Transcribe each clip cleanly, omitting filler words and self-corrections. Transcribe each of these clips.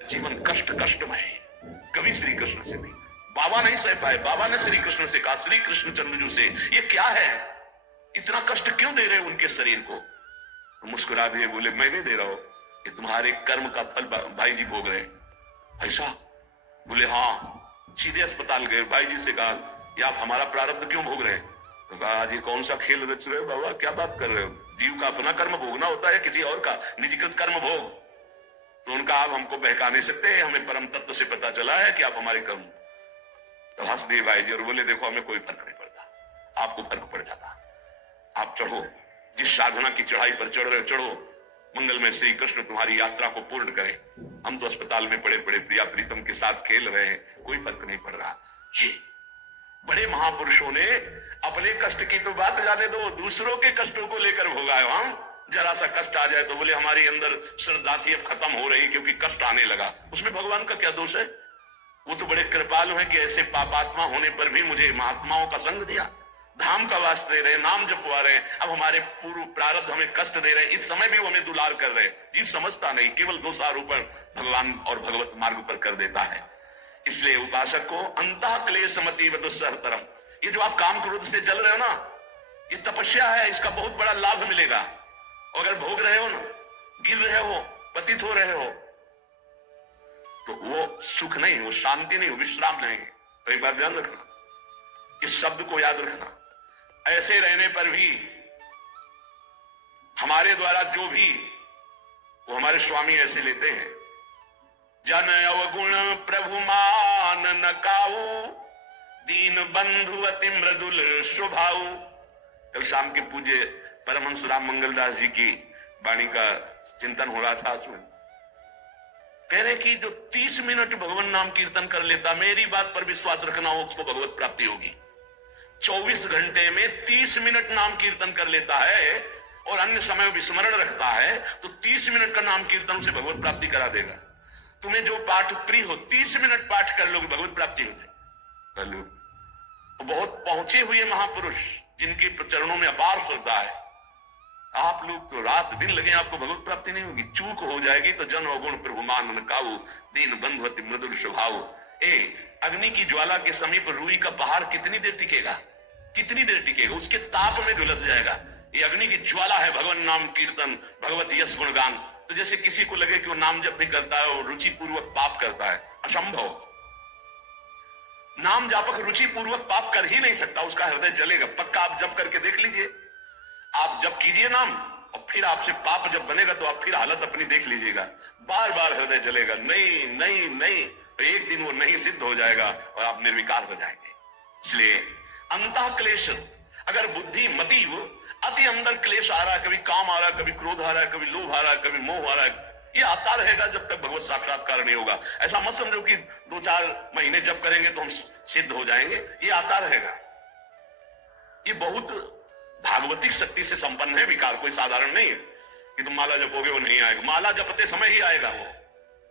जीवन कष्ट कष्टमय है, कभी श्री कृष्ण से नहीं। बाबा नहीं सह पाए, बाबा ने श्री कृष्ण से कहा, श्री कृष्ण चंद्रजू से, ये क्या है, इतना कष्ट क्यों दे रहे हो उनके शरीर को? तो मुस्कुरा दिए, बोले मैं नहीं दे रहा हूं, ये तुम्हारे कर्म का फल भाई जी भोग रहे। ऐसा? बोले हाँ। सीधे अस्पताल गए, भाई जी से कहा, ये आप हमारा प्रारब्ध क्यों भोग रहे हैं? तो कहा, आज ये कौन सा खेल रच रहे हो बाबा, क्या बात कर रहे हो, जीव का अपना कर्म भोगना होता है, किसी और का निजीकृत कर्म भोग? तो उनका, आप हमको बहका नहीं सकते, हमें परम तत्व से पता चला है कि आप हमारे कर्म। तो हंस दिए भाई जी और बोले, देखो हमें कोई फर्क नहीं पड़ता, आपको फर्क पड़ जाता। आप चढ़ो, जिस साधना की चढ़ाई पर चढ़ रहे हो चढ़ो, मंगल में श्री कृष्ण तुम्हारी यात्रा को पूर्ण करें। हम तो अस्पताल में पड़े पड़े प्रिया प्रीतम के साथ खेल रहे हैं, कोई फर्क नहीं पड़ रहा। ये बड़े महापुरुषों ने अपने कष्ट की तो बात जाने दो, दूसरों के कष्टों को लेकर भोगाए। हम जरा सा कष्ट आ जाए तो बोले हमारी अंदर श्रद्धा थी अब खत्म हो रही क्योंकि कष्ट आने लगा। उसमें भगवान का क्या दोष है? वो तो बड़े कृपालु हैं कि ऐसे पापात्मा होने पर भी मुझे महात्माओं का संग दिया, धाम का वास दे रहे, नाम जपवा रहे। अब हमारे पूर्व प्रारब्ध हमें कष्ट दे रहे, इस समय भी वो हमें दुलार कर रहे। जीव समझता नहीं, केवल दोषारोपण भगवान और भगवत मार्ग पर कर देता है। इसलिए उपासक को अंतः क्लेश मति दुस्सहतरम, ये जो आप काम क्रोध से चल रहे हो ना, ये तपस्या है, इसका बहुत बड़ा लाभ मिलेगा। अगर भोग रहे हो ना, गिर रहे हो, पतित हो रहे हो, तो वो सुख नहीं, वो शांति नहीं, वो विश्राम नहीं। तो एक बात ध्यान रखना, इस शब्द को याद रखना। ऐसे रहने पर भी हमारे द्वारा जो भी, वो हमारे स्वामी ऐसे लेते हैं, जन अवगुण प्रभु मान न काऊ, दीन बंधु अति मृदुल स्वभाव। कल शाम के पूज्य परमहंस राम मंगलदास जी की वाणी का चिंतन हो रहा था। उसमें कह रहे कि जो 30 मिनट भगवान नाम कीर्तन कर लेता, मेरी बात पर विश्वास रखना हो, उसको भगवत प्राप्ति होगी। 24 घंटे में 30 मिनट नाम कीर्तन कर लेता है और अन्य समय विस्मरण रखता है, तो 30 मिनट का नाम कीर्तन उसे भगवत प्राप्ति करा देगा। तुम्हें जो पाठ प्रिय हो, 30 मिनट पाठ कर लोगे, भगवत प्राप्ति हो जाए। कर लो। तो बहुत पहुंचे हुए महापुरुष जिनके चरणों में अपार श्रद्धा है, आप लोग तो रात दिन लगे, आपको भगवत प्राप्ति नहीं होगी। चूक हो जाएगी तो जन अवगुण प्रभु मान न काऊ, दीन बंधु अति मृदुल स्वभाव। अग्नि की ज्वाला के समीप रुई का पहाड़ कितनी देर टिकेगा? कितनी देर टिकेगा? उसके ताप में झुलस जाएगा। ये अग्नि की ज्वाला है भगवान नाम कीर्तन, भगवत यश गुणगान। तो जैसे किसी को लगे कि वो नाम जप नहीं करता है और रुचि पूर्वक पाप करता है, असंभव। नाम जापक रुचि पूर्वक पाप कर ही नहीं सकता, उसका हृदय जलेगा। पक्का आप जप करके देख लीजिए, आप जब कीजिए नाम और फिर आपसे पाप जब बनेगा तो आप फिर हालत अपनी देख लीजिएगा, बार बार हृदय जलेगा, नहीं नहीं नहीं। तो एक दिन वो नहीं सिद्ध हो जाएगा और आप निर्विकार हो जाएंगे। इसलिए अंतः क्लेश, अगर बुद्धि मति अति अंदर क्लेश आ रहा है, कभी काम आ रहा है, कभी क्रोध आ रहा है, कभी लोभ आ रहा है, कभी मोह आ रहा है, ये आता रहेगा जब तक भगवत साक्षात्कार नहीं होगा। ऐसा मत समझो कि 2-4 महीने जब करेंगे तो हम सिद्ध हो जाएंगे, ये आता रहेगा। ये बहुत भागवतिक शक्ति से संपन्न है विकार, कोई साधारण नहीं है कि तुम माला जपोगे वो नहीं आएगा। माला जपते समय ही आएगा वो।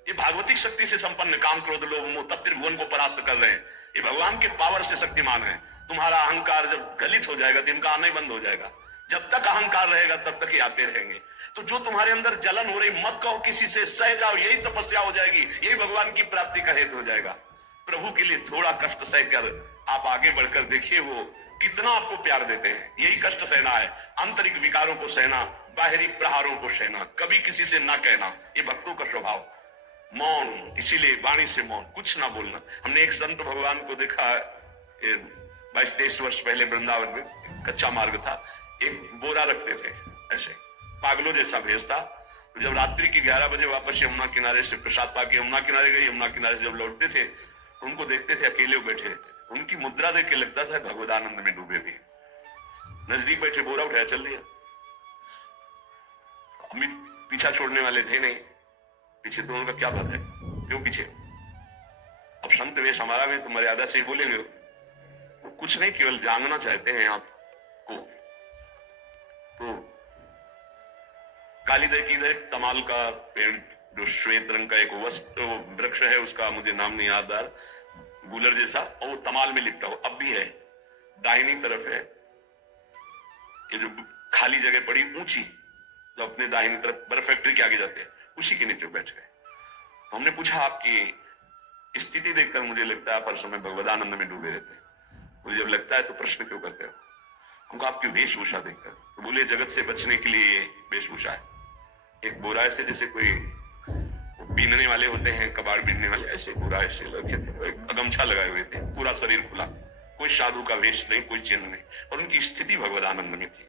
ये भागवतिक शक्ति से संपन्न, काम क्रोध लोभ मोह तब त्रिभुवन को परास्त कर रहे हैं। ये भगवान के पावर से शक्तिमान है। तुम्हारा अहंकार जब गलित हो जाएगा तो इनका आना ही बंद हो जाएगा। जब तक अहंकार रहेगा तब तक ये आते रहेंगे। तो जो तुम्हारे अंदर जलन हो रही, मत कहो किसी से, सह जाओ, यही तपस्या हो जाएगी, यही भगवान की प्राप्ति का हेतु हो जाएगा। प्रभु के लिए थोड़ा कष्ट सहकर आप आगे बढ़कर देखिए वो कितना आपको प्यार देते हैं। यही कष्ट सहना है, आंतरिक विकारों को सहना, बाहरी प्रहारों को सहना, कभी किसी से ना कहना, ये भक्तों का स्वभाव। मौन, इसीलिए वाणी से मौन, कुछ ना बोलना। हमने एक संत भगवान को देखा 22-23 वर्ष पहले वृंदावन में, कच्चा मार्ग था, एक बोरा रखते थे, ऐसे पागलों जैसा भेज था। तो जब रात्रि के 11 बजे वापस यमुना किनारे से प्रसाद पाके यमुना किनारे गए, यमुना किनारे से जब लौटते थे तो उनको देखते थे अकेले बैठे रहते, उनकी मुद्रा देख के लगता था भगवदानंद में डूबे भी। नजदीक बैठे, बोरा उठाया, चल दिया। अमित पीछा छोड़ने वाले थे नहीं, पीछे तो उनका क्या बात है, क्यों पीछे? अब संत वेश हमारा भी तो मर्यादा से ही बोलेंगे, वो कुछ नहीं, केवल जानना चाहते हैं आपको। तो कालीदय की इधर एक तमाल का पेड़, जो श्वेत रंग का एक वृक्ष है, उसका मुझे नाम नहीं याद आ रहा, गूलर जैसा, और वो तमाल में लिपटा हो, अब भी है। दाहिनी तरफ है, ये जो खाली जगह पड़ी ऊंची, जो अपने दाहिनी तरफ बर्फ फैक्ट्री के आगे जाते हैं, उसी के नीचे बैठ गए। तो हमने पूछा आपकी स्थिति देखकर मुझे लगता है परसों में भगवदानंद में डूबे रहते हैं, मुझे जब लगता है तो प्रश्न क्यों करते हो? हमको आपकी वेशभूषा देखकर। तो बोले जगत से बचने के लिए वेशभूषा है, एक बोरा ऐसे जैसे कोई बीनने वाले होते हैं, कबाड़ बीनने वाले, ऐसे बोरा ऐसे लगे थे, एक गमछा लगाए हुए थे, पूरा शरीर खुला, कोई साधु का वेश नहीं, कोई चिन्ह नहीं, और उनकी स्थिति भगवदानंद में थी।